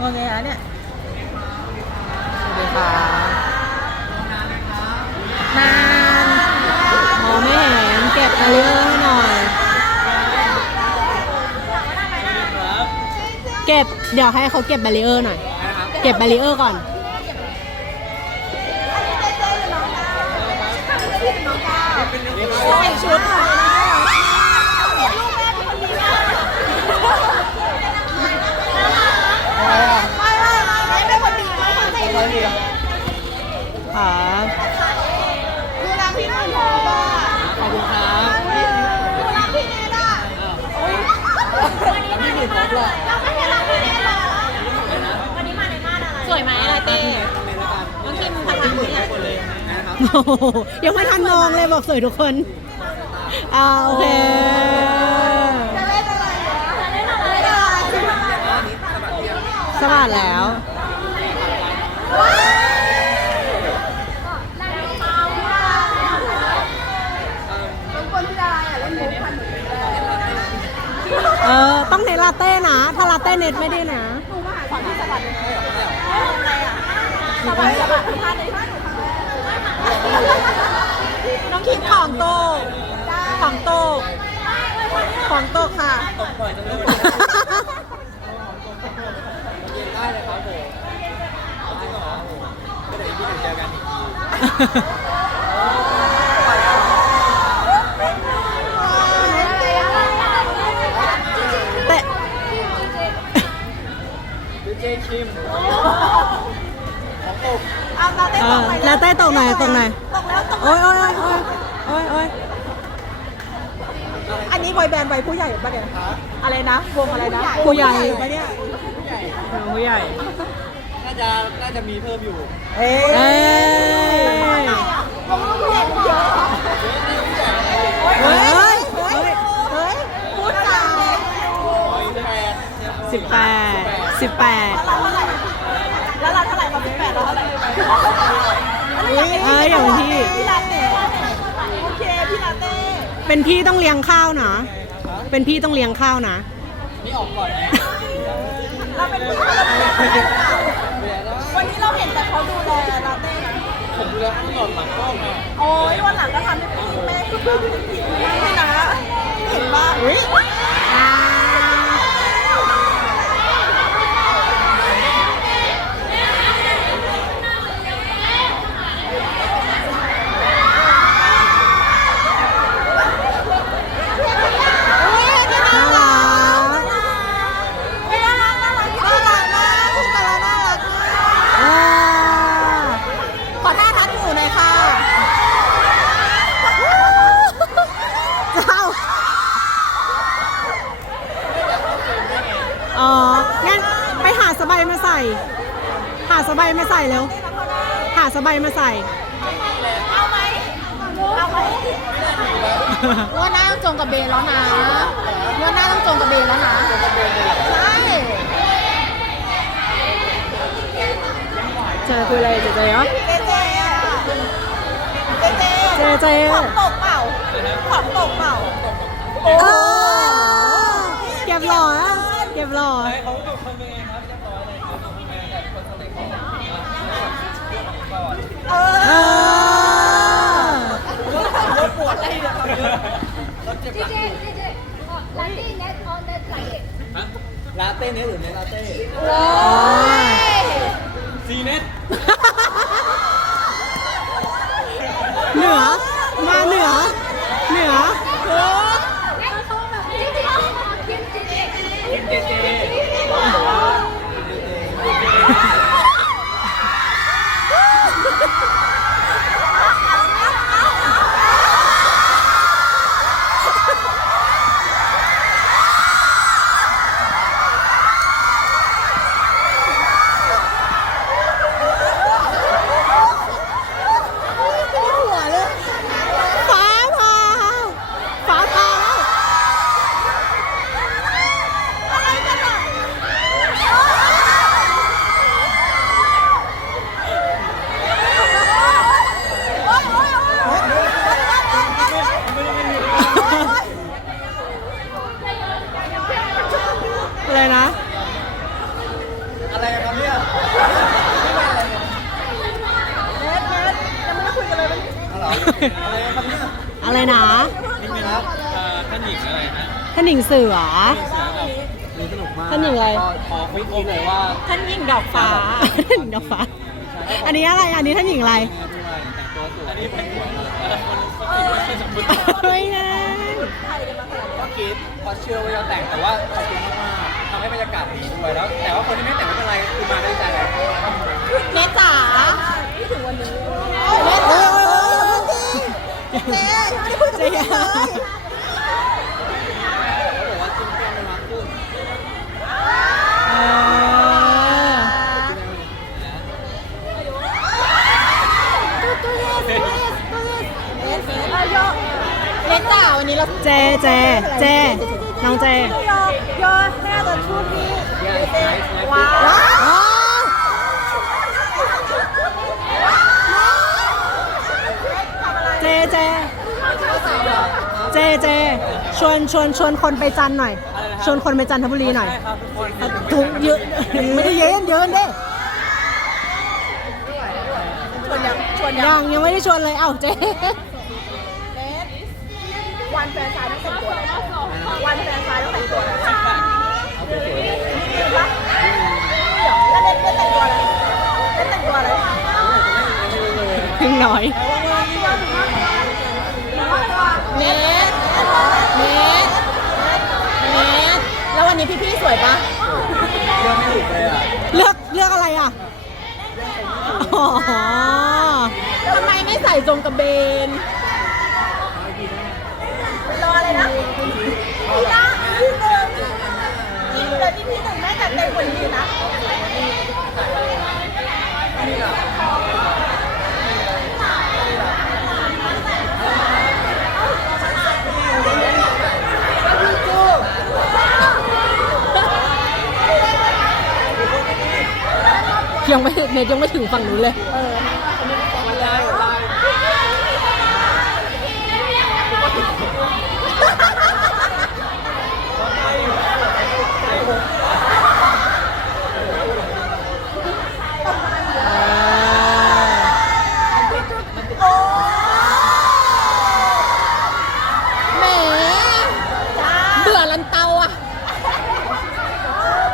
งอแงอะเนี่ยสวัสดีค่ะนานมองไม่เห็นเก็บมาเยอะให้หน่อย เก็บเดี๋ยวให้เขาเก็บแบรีเออร์หน่อย เก็บแบรีเออร์ก่อน ใส่ชุดค่ะไม่ไม่ไม่ไม่คนดีไม่คนดีคนดี ค่ะ ดูแลพี่หนุ่มพอป่ะ ขอบคุณครับ ดูแลพี่เนทอะวันนี้มาในบ้านอะไรเราไม่ได้รับพี่เนทเหรอวันนี้มาในบ้านอะไร สวยไหมลา เต้น้องคิมพลังเนี่ยโอ้โหยังไม่ทันมองเลยบอกสวยทุกคนอ่าโอเค จะเล่นอะไรจะเล่นอะไรอะสวัสดแล้วคนที่ได้อะเล่นมุกพันเออ ต้องเนตลาเต้นะ ถ้าลาเต้เน็ตไม่ได้นะ หนูมาหาของที่สวัสดิ์อะไรอะ สวัสดิ์สวัสดิ์ท่านในท่านหนูน้องคิมของโต ของโต ของโตค่ะได้เลยครับผมได้ครับผมก็เดี๋ยวพี่หนึ่งเจอกันอีกทีเจคิม เอาเราเต้เอตอกไปลาเต้ตรงไหนตรงไหนตกแล้วตกโอ้ยโอ้ยโอ้ยโอ้ยโอ้ยอันนี้บอยแบนด์ใบผู้ใหญ่ปะเนี่ยอะไรนะวงอะไรนะผู้ใหญ่ปะเนี่ยผู้ใหญ่ผู้ใหญ่น่าจะน่าจะมีเพิ่มอยู่เอ้ยเอ้ยวงผู้ใหญ่เยอะเฮ้ยเฮ้ยเฮ้ยพูดจาสิบแปดสิบแปด แล้วเราเท่าไร่เราเป็นแปดเอ้ยอย่างพี่ พี่ลาเต้โอเคพี่ลาเต้เป็นพี่ต้องเลี้ยงข้าวนะ เป็นพี่ต้องเลี้ยงข้าวนะ นี่ออกก่อนเราเป็นพี่เราเป็นวันนี้เราเห็นแต่เขาดูแลลาเต้นะผมดูแลข้างหลังหลังกล้องไงโอ้ยวันหลังก็ทำให้พี่แม่พี่เป็นผิดไม่นะเห็นป่ะ อ่าน่ารัก ไม่น่ารักน่ารักน่ารักมากคู่กันแล้วน่ารักมาก อ่า ขอท่าทัดหมูหน่อยค่ะ เจ้าอ๋อ งั้นไปหาสบายมาใส่ หาสบายมาใส่เร็วหาสบายมาใส่ เอาไหมเอาไหมว่าหน้าต้องจงกับเบนแล้วนะว่าหน้าต้องจงกับเบนแล้วนะใช่เจอคืออะไรเจเจเหรอเจเจอะเจเจเจเจของตกเปล่าของตกเปล่าโอ้เก็บหล่อนะเก็บหล่อเขาเป็นคนเป็นไงครับเรียบร้อยเลยครับผมเป็นแบบคนสติของ เอ เอ อ อ รถปวดอะไรเนี่ยครับรถเจ็บหลัง ลา เต้เนสหรือเนสลาเต้โอ้ยซีเนสเหนือมาเหนือานหญิงอะไรนะท่านหญิงเสือ เสือกับนี่สนุกมากท่านหญิงอะไร ก็ขอควิดนี้เลยว่าท่านยิ่งดอกฟ้า ท่านหญิงดอกฟ้า อันนี้อะไร อันนี้ท่านหญิงอะไรแต่งตัวสวยอันนี้เป็นหัวคนคนสมบูรณ์ไม่ไงก็คิดเพราะเชื่อว่าจะแต่งแต่ว่าขอบคุณมากๆทำให้บรรยากาศดีด้วยแล้ว แต่ว่าคนที่ไม่แต่งไม่เป็นไรคือมาได้ใจแล้วเนจ๋าเนโอ้จ๋ายโอ้ยโอ้ยเจ๊ไม่ได้พูดถึงเจ๊เลย เขาบอกว่าจิ้มแก้มไม่มาขึ้น เออ เนจ๋าวั นนี้เราเจเจเจน้องเจยอแค่ตัวชุดนี้ Yes, nice, nice. ว้าวเจเจ เจเจ ชวนชวนชวนคนไปจันทร์หน่อย ชวนคนไปจันทบุรีหน่อยใช่ครับทุกคนครับถูกเยอะไม่ได้เยินเยินเด้ชวนยังชวนยังยังยังไม่ได้ชวนเลยเอ้าเจ วันแฟนชายต้องแต่งตัววันแฟนชายต้องแต่งตัวเอะไรแล้วเน็ตแต่งตัวอะไรเน็ตแต่งตัวอะไรพึ่งน้อยเน็ตเน็ตเน็ตแล้ววันนี้พี่ๆสวยปะเรื่องไม่ถูกเลยอะเลือกเลือกอะไรอะอ๋อทำไมไม่ใส่จงกระเบน รออะไรนะพี่นะพี่หนึ่งยิงเลยพี่พี่หนึ่งแม่จัดเต็มกว่านี้นะยังไม่เน็ตยังไม่ถึงฝั่งนู้นเลย แหมเบื่อลันเตาอะ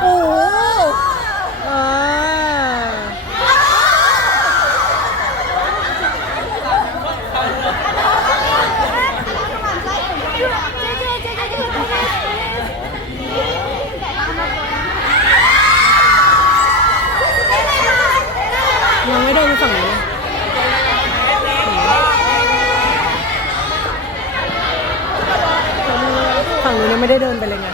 โอ้โห เออ ยังไม่เดินไปฝั่งนู้นฝั่งนู้นยัง ไม่ได้เดินไปเลยไง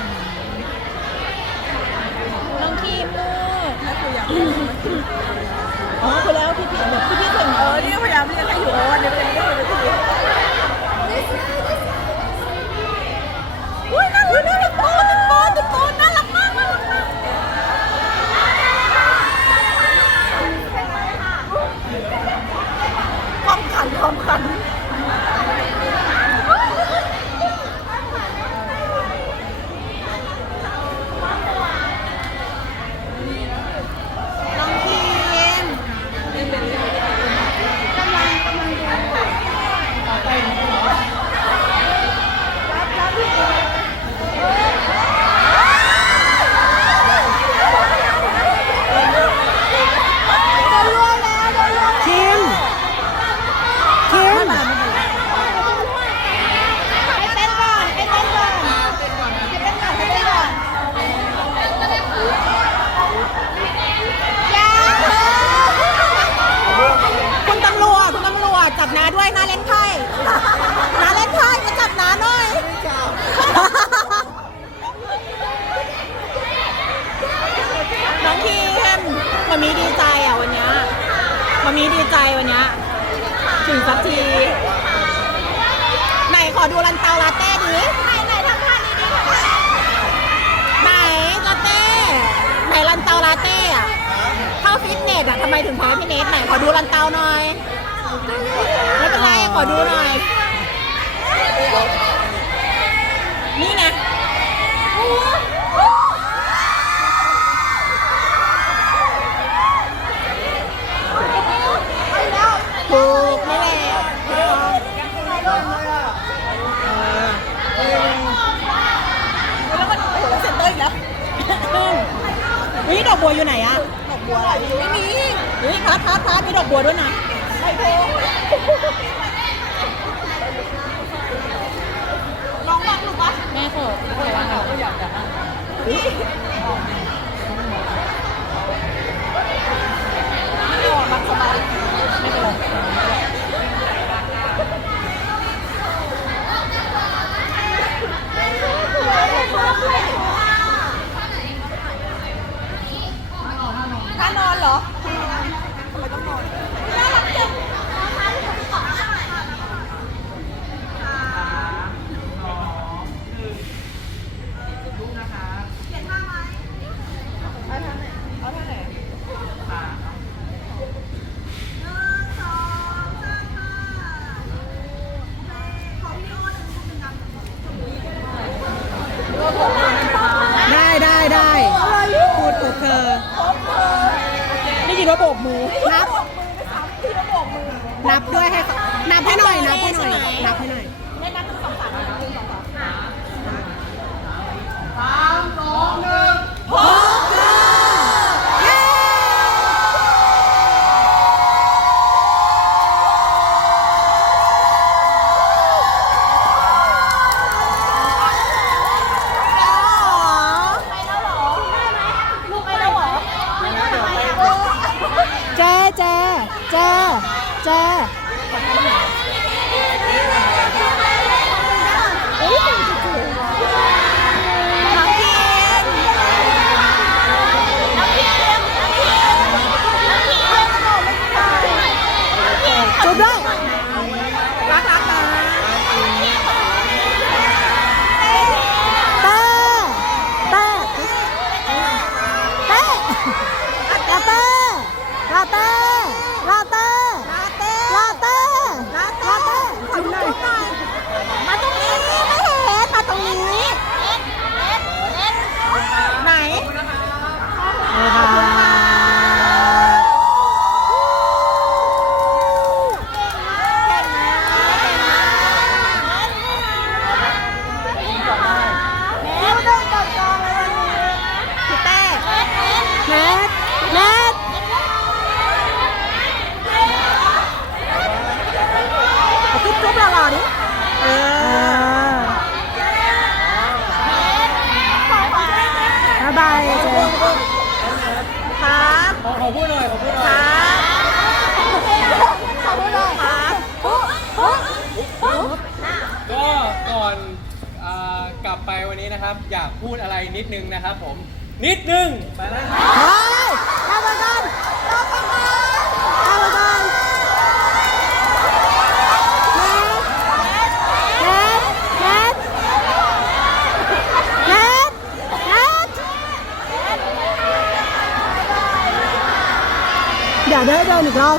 อ่ทำไมถึงแพ้พี่เนทหน่อยขอดูรันเตาหน่อยไม่เป็นไรขอดูหน่อย นี่ไงถูกไม่แหลแล้วก็เซ็นเตอร์แล้วนี่ดอกบัวอยู่ไหนอะ บัวอะไรไม่มีเฮ้ยพัดพัดพัดมีดอกบัวด้วยนะลองบ้างลูกวะแม่เถอะพี่ ได้ยินว่าโบกมือ นับ นับด้วยให้เขานับให้หน่อย นับให้หน่อย นับให้หน่อยไม่นับถึงสองสามหนึ่ง แจเจ น้องพีน จุบด้วย รักรักนะ เต้เต้เต้ลาเต้ลาเต้ลาเต้ ลาเต้ ลาเต้ ลาเต้ขอดูหน่อยมาตรงนี้ไม่เห็นมาตรงนี้ ไหน พี่เต้ เนทเนท เอาจุ๊บจุ๊บหล่อๆดิ เอ เอ อ อบ๊ายบายเจ ครับ ข อขอพูดหน่อยขอพูดหน่คอยรับขอพูดหน่อยครับก็ก่อนอ่ากลับไปวันนี้นะครับ อยากพูดอะไรนิดนึงนะครับผม นิดนึงไปแล้ว เฮ้ยเอาไปก่อนเอาไปก่อนเนทเนทเนทเนท เดี๋ยว